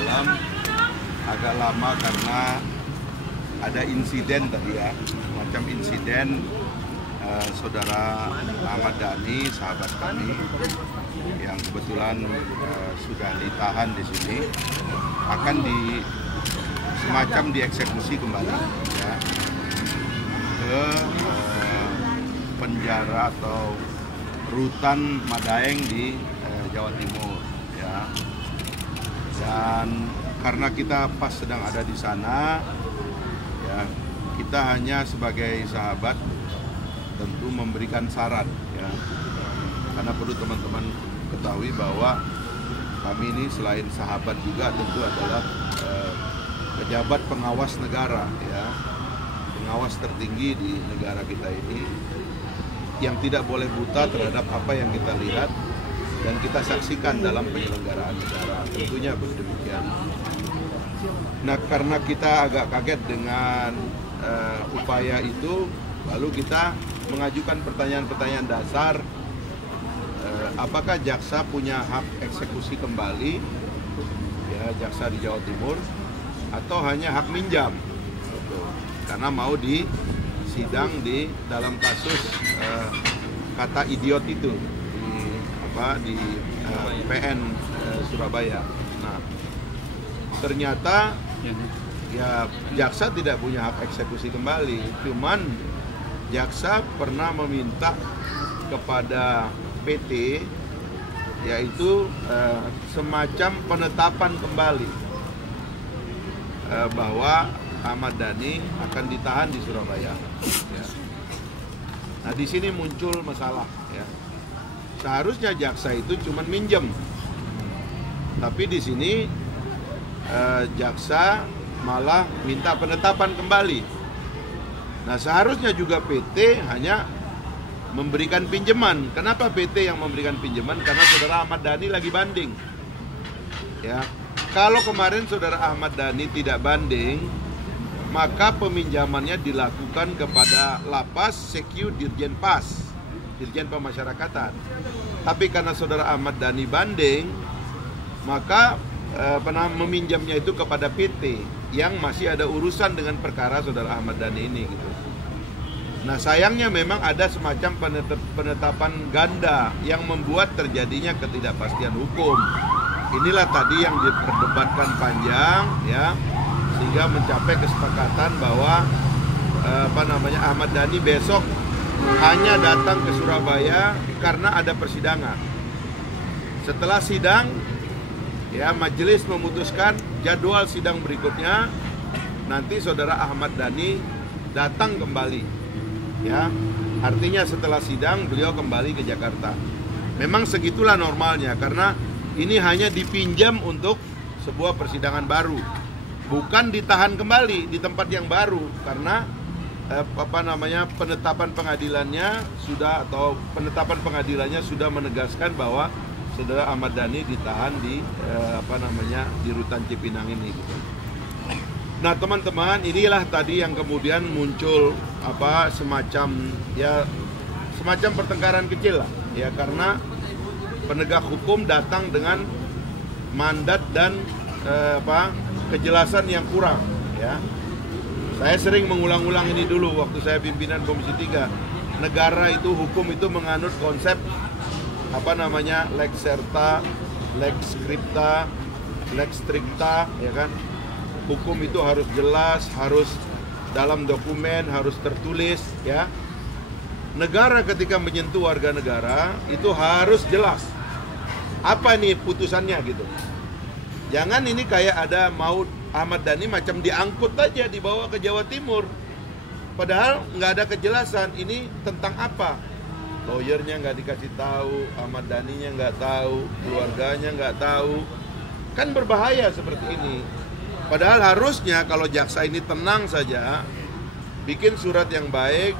dalam agak lama karena ada insiden tadi ya, semacam insiden saudara Ahmad Dhani, sahabat kami yang kebetulan sudah ditahan di sini akan semacam dieksekusi kembali ya, ke penjara atau rutan Madaeng di Jawa Timur ya. Dan karena kita pas sedang ada di sana ya, kita hanya sebagai sahabat tentu memberikan saran ya, karena perlu teman-teman ketahui bahwa kami ini selain sahabat juga tentu adalah pejabat pengawas negara ya, pengawas tertinggi di negara kita ini yang tidak boleh buta terhadap apa yang kita lihat dan kita saksikan dalam penyelenggaraan negara, tentunya demikian. Nah, karena kita agak kaget dengan upaya itu, lalu kita mengajukan pertanyaan-pertanyaan dasar, apakah jaksa punya hak eksekusi kembali, ya, jaksa di Jawa Timur, atau hanya hak minjam, karena mau disidang di dalam kasus kata idiot itu di PN Surabaya. Nah, ternyata ya jaksa tidak punya hak eksekusi kembali, cuman jaksa pernah meminta kepada PT yaitu semacam penetapan kembali bahwa Ahmad Dhani akan ditahan di Surabaya. Ya. Nah, di sini muncul masalah ya. Seharusnya jaksa itu cuma minjem, tapi di sini jaksa malah minta penetapan kembali. Nah, seharusnya juga PT hanya memberikan pinjaman. Kenapa PT yang memberikan pinjaman? Karena saudara Ahmad Dhani lagi banding. Ya, kalau kemarin saudara Ahmad Dhani tidak banding, maka peminjamannya dilakukan kepada Lapas Sekyu Dirjen Pas, Dirjen Pemasyarakatan. Tapi karena saudara Ahmad Dhani banding, maka meminjamnya itu kepada PT yang masih ada urusan dengan perkara saudara Ahmad Dhani ini gitu. Nah, sayangnya memang ada semacam penetapan ganda yang membuat terjadinya ketidakpastian hukum. Inilah tadi yang diperdebatkan panjang ya, sehingga mencapai kesepakatan bahwa Ahmad Dhani besok hanya datang ke Surabaya karena ada persidangan. Setelah sidang, ya, majelis memutuskan jadwal sidang berikutnya nanti saudara Ahmad Dhani datang kembali. Ya, artinya setelah sidang beliau kembali ke Jakarta. Memang segitulah normalnya karena ini hanya dipinjam untuk sebuah persidangan baru, bukan ditahan kembali di tempat yang baru karena penetapan pengadilannya sudah menegaskan bahwa saudara Ahmad Dhani ditahan di di rutan Cipinang ini gitu. Nah, teman-teman, inilah tadi yang kemudian muncul semacam pertengkaran kecil lah ya, karena penegak hukum datang dengan mandat dan kejelasan yang kurang ya. Saya sering mengulang-ulang ini dulu waktu saya pimpinan Komisi 3. Negara itu, hukum itu menganut konsep lex serta, lex scripta, lex stricta, ya kan? Hukum itu harus jelas, harus dalam dokumen, harus tertulis, ya. Negara ketika menyentuh warga negara itu harus jelas. Apa nih putusannya gitu. Jangan ini kayak ada mau Ahmad Dhani macam diangkut aja dibawa ke Jawa Timur. Padahal nggak ada kejelasan ini tentang apa. Lawyernya nggak dikasih tahu, Ahmad Dhaninya nggak tahu, keluarganya nggak tahu. Kan berbahaya seperti ini. Padahal harusnya kalau jaksa ini tenang saja, bikin surat yang baik,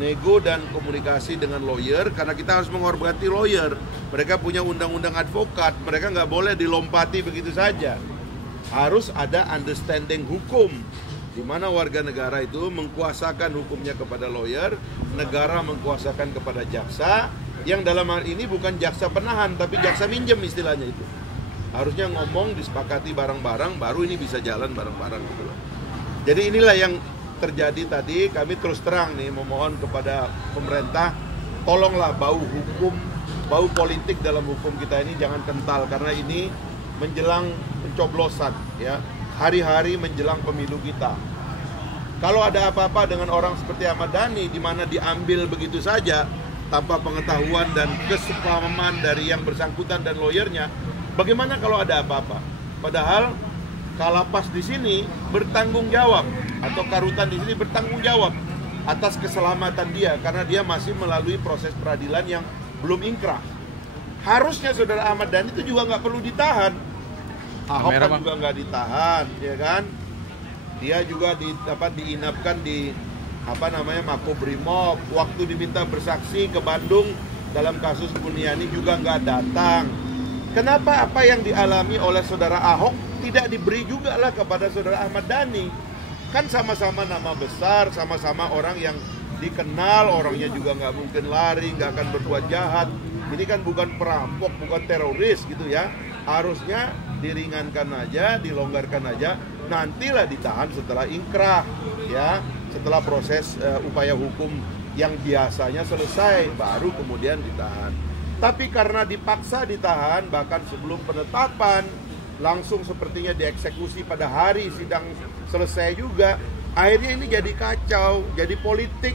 nego dan komunikasi dengan lawyer, karena kita harus menghormati lawyer. Mereka punya undang-undang advokat, mereka nggak boleh dilompati begitu saja. Harus ada understanding hukum, di mana warga negara itu mengkuasakan hukumnya kepada lawyer, negara mengkuasakan kepada jaksa, yang dalam hal ini bukan jaksa penahan, tapi jaksa minjem istilahnya itu. Harusnya ngomong, disepakati bareng-bareng, baru ini bisa jalan bareng-bareng gitu loh. Jadi inilah yang terjadi tadi. Kami terus terang nih memohon kepada pemerintah, tolonglah bau hukum, bau politik dalam hukum kita ini jangan kental, karena ini menjelang pencoblosan ya, hari-hari menjelang pemilu kita. Kalau ada apa-apa dengan orang seperti Ahmad Dhani, di mana diambil begitu saja tanpa pengetahuan dan kesepahaman dari yang bersangkutan dan lawyernya, bagaimana kalau ada apa-apa? Padahal Kalapas di sini bertanggung jawab, atau Karutan di sini bertanggung jawab atas keselamatan dia, karena dia masih melalui proses peradilan yang belum inkrah. Harusnya saudara Ahmad Dhani itu juga nggak perlu ditahan. Ahok kan juga nggak ditahan, ya kan? Dia juga diinapkan di Makobrimob. Waktu diminta bersaksi ke Bandung dalam kasus Buniani juga nggak datang. Kenapa apa yang dialami oleh saudara Ahok tidak diberi juga lah kepada saudara Ahmad Dhani? Kan sama-sama nama besar, sama-sama orang yang dikenal, orangnya juga nggak mungkin lari, nggak akan berbuat jahat. Ini kan bukan perampok, bukan teroris gitu ya. Harusnya diringankan aja, dilonggarkan aja, nantilah ditahan setelah inkrah ya, setelah proses upaya hukum yang biasanya selesai, baru kemudian ditahan. Tapi karena dipaksa ditahan, bahkan sebelum penetapan, langsung sepertinya dieksekusi pada hari sidang selesai juga, akhirnya ini jadi kacau, jadi politik.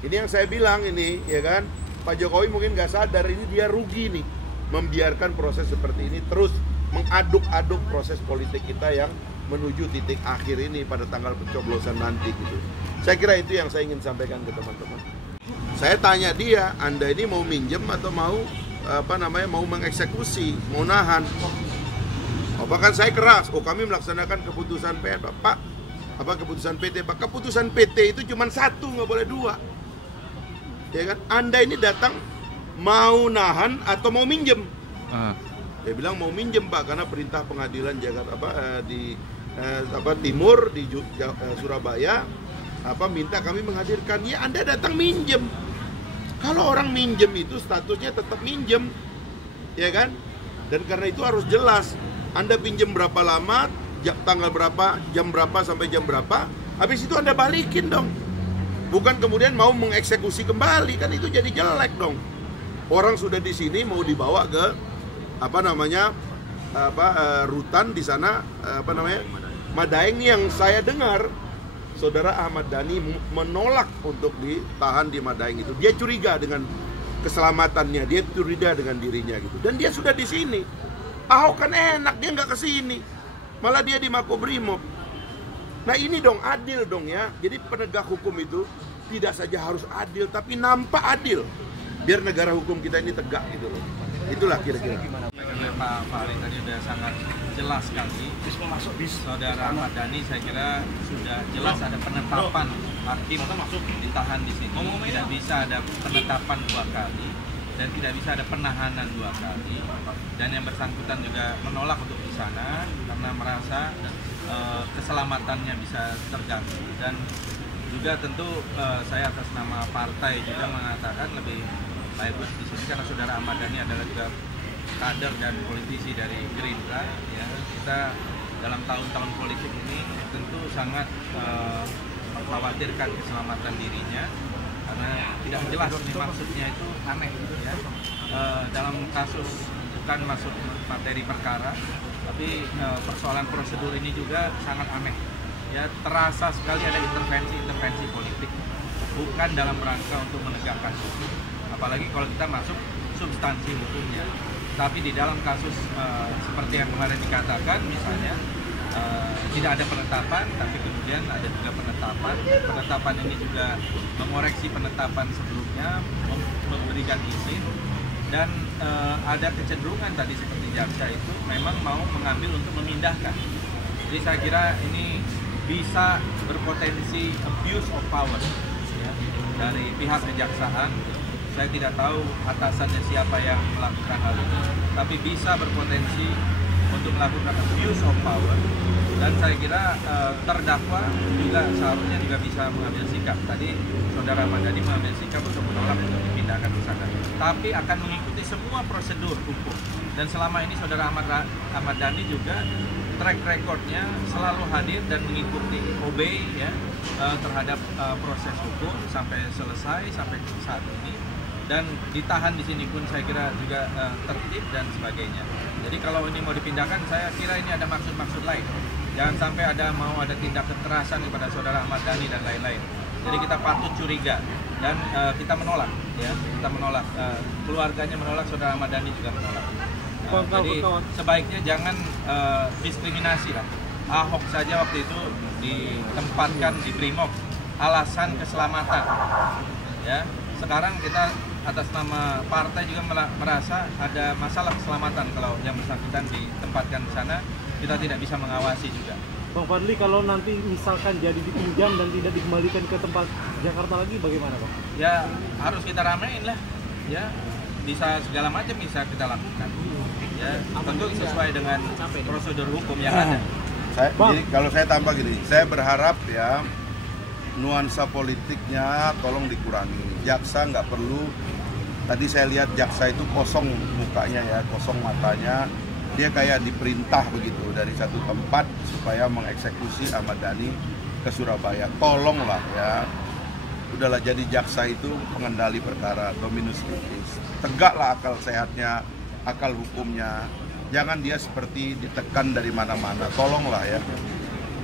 Ini yang saya bilang ini, ya kan, Pak Jokowi mungkin nggak sadar, ini dia rugi nih, membiarkan proses seperti ini terus mengaduk-aduk proses politik kita yang menuju titik akhir ini pada tanggal pencoblosan nanti gitu. Saya kira itu yang saya ingin sampaikan ke teman-teman. Saya tanya dia, Anda ini mau minjem atau mau mau mengeksekusi, mau nahan? Oh, bahkan saya keras, kami melaksanakan keputusan Pak. Keputusan PT, Pak. Keputusan PT itu cuma satu, nggak boleh dua. Ya kan? Anda ini datang mau nahan atau mau minjem? Dia bilang mau minjem, Pak, karena perintah pengadilan Jakarta Timur di Surabaya minta kami menghadirkan. Ya, Anda datang minjem. Kalau orang minjem itu statusnya tetap minjem, ya kan? Dan karena itu harus jelas. Anda pinjem berapa lama, tanggal berapa, jam berapa sampai jam berapa, habis itu Anda balikin dong. Bukan kemudian mau mengeksekusi kembali, kan itu jadi jelek dong. Orang sudah di sini mau dibawa ke rutan di sana Madaeng nih, yang saya dengar saudara Ahmad Dhani menolak untuk ditahan di Madaeng itu. Dia curiga dengan keselamatannya, dia curiga dengan dirinya gitu. Dan dia sudah di sini. Ahok kan enak, dia nggak ke sini, malah dia di Makobrimob. Nah ini dong adil dong ya. Jadi penegak hukum itu tidak saja harus adil, tapi nampak adil, biar negara hukum kita ini tegak gitu loh. Itulah kira-kira. Pak Fahri tadi sudah sangat jelas sekali. Saudara Ahmad Dhani saya kira sudah jelas ada penetapan hakim ditahan di sini. Tidak bisa ada penetapan 2 kali dan tidak bisa ada penahanan 2 kali. Dan yang bersangkutan juga menolak untuk di sana karena merasa keselamatannya bisa terganggu. Dan juga tentu saya atas nama partai juga mengatakan lebih baik di sini karena saudara Ahmad Dhani adalah juga kader dan politisi dari Gerindra ya. Kita dalam tahun-tahun politik ini tentu sangat mengkhawatirkan keselamatan dirinya karena tidak jelas nih maksudnya itu aneh ya. Dalam kasus bukan masuk materi perkara tapi persoalan prosedur ini juga sangat aneh ya, terasa sekali ada intervensi politik bukan dalam rangka untuk menegakkan hukum, apalagi kalau kita masuk substansi hukumnya. Tapi di dalam kasus seperti yang kemarin dikatakan misalnya tidak ada penetapan, tapi kemudian ada juga penetapan ini juga mengoreksi penetapan sebelumnya, memberikan izin, dan ada kecenderungan tadi seperti jaksa itu memang mau mengambil untuk memindahkan. Jadi saya kira ini bisa berpotensi abuse of power ya, dari pihak kejaksaan. Saya tidak tahu atasannya siapa yang melakukan hal ini, tapi bisa berpotensi untuk melakukan abuse of power, dan saya kira terdakwa juga seharusnya juga bisa mengambil sikap. Tadi saudara Ahmad Dhani mengambil sikap untuk menolak untuk dipindahkan ke sana, tapi akan mengikuti semua prosedur hukum. Dan selama ini saudara Ahmad Dhani juga track recordnya selalu hadir dan mengikuti obey ya terhadap proses hukum sampai selesai sampai saat ini, dan ditahan di sini pun saya kira juga tertib dan sebagainya. Jadi kalau ini mau dipindahkan, saya kira ini ada maksud-maksud lain. Jangan sampai mau ada tindak kekerasan kepada saudara Ahmad Dhani dan lain-lain. Jadi kita patut curiga dan kita menolak ya, kita menolak, keluarganya menolak, saudara Ahmad Dhani juga menolak. Jadi sebaiknya jangan diskriminasi lah. Ahok saja waktu itu ditempatkan di Brimob alasan keselamatan. Ya, sekarang kita atas nama partai juga merasa ada masalah keselamatan kalau yang bersangkutan ditempatkan di sana, kita tidak bisa mengawasi juga. Bang Fadli, kalau nanti misalkan jadi dipinjam dan tidak dikembalikan ke tempat Jakarta lagi, bagaimana Bang? Ya harus kita ramein lah, ya bisa segala macam bisa kita lakukan. Ya tentu sesuai dengan prosedur hukum yang ada. Jadi kalau saya tambah gini, saya berharap ya nuansa politiknya tolong dikurangi. Jaksa nggak perlu. Tadi saya lihat jaksa itu kosong mukanya ya, kosong matanya. Dia kayak diperintah begitu dari satu tempat supaya mengeksekusi Ahmad Dhani ke Surabaya. Tolonglah ya. Udahlah, jadi jaksa itu pengendali perkara, dominus litis. Tegaklah akal sehatnya, akal hukumnya. Jangan dia seperti ditekan dari mana-mana. Tolonglah ya.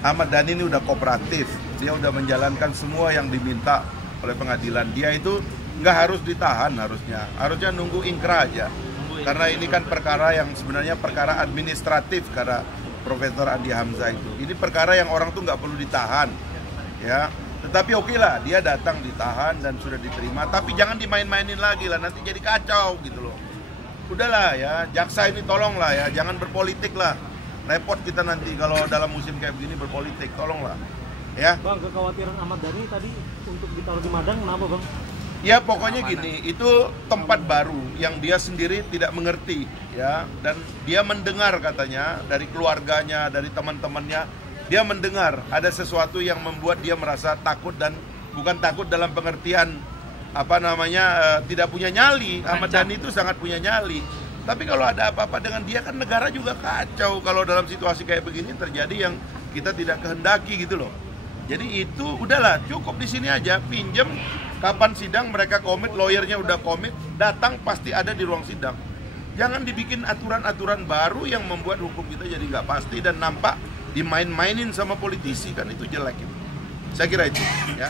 Ahmad Dhani ini udah kooperatif. Dia udah menjalankan semua yang diminta oleh pengadilan. Dia itu nggak harus ditahan harusnya. Harusnya nunggu ingkrah aja. Karena ini kan perkara yang sebenarnya perkara administratif, kata Profesor Andi Hamzah itu. Ini perkara yang orang tuh nggak perlu ditahan. Ya. Tetapi oke lah, dia datang ditahan dan sudah diterima. Tapi jangan dimain-mainin lagi lah, nanti jadi kacau gitu loh. Udahlah ya, jaksa ini tolonglah ya, jangan berpolitik lah. Repot kita nanti kalau dalam musim kayak begini berpolitik, tolonglah. Ya. Bang, kekhawatiran Ahmad Dhani tadi untuk ditaruh di Madang, kenapa Bang? Ya pokoknya gini, itu tempat baru yang dia sendiri tidak mengerti ya, dan dia mendengar katanya dari keluarganya, dari teman-temannya, dia mendengar ada sesuatu yang membuat dia merasa takut, dan bukan takut dalam pengertian tidak punya nyali. Ahmad Dhani itu sangat punya nyali. Tapi kalau ada apa-apa dengan dia kan negara juga kacau kalau dalam situasi kayak begini terjadi yang kita tidak kehendaki gitu loh. Jadi itu udahlah, cukup di sini aja, pinjem, kapan sidang mereka komit, lawyernya udah komit, datang pasti ada di ruang sidang. Jangan dibikin aturan-aturan baru yang membuat hukum kita jadi nggak pasti dan nampak dimain-mainin sama politisi, kan itu jelek itu. Saya kira itu ya.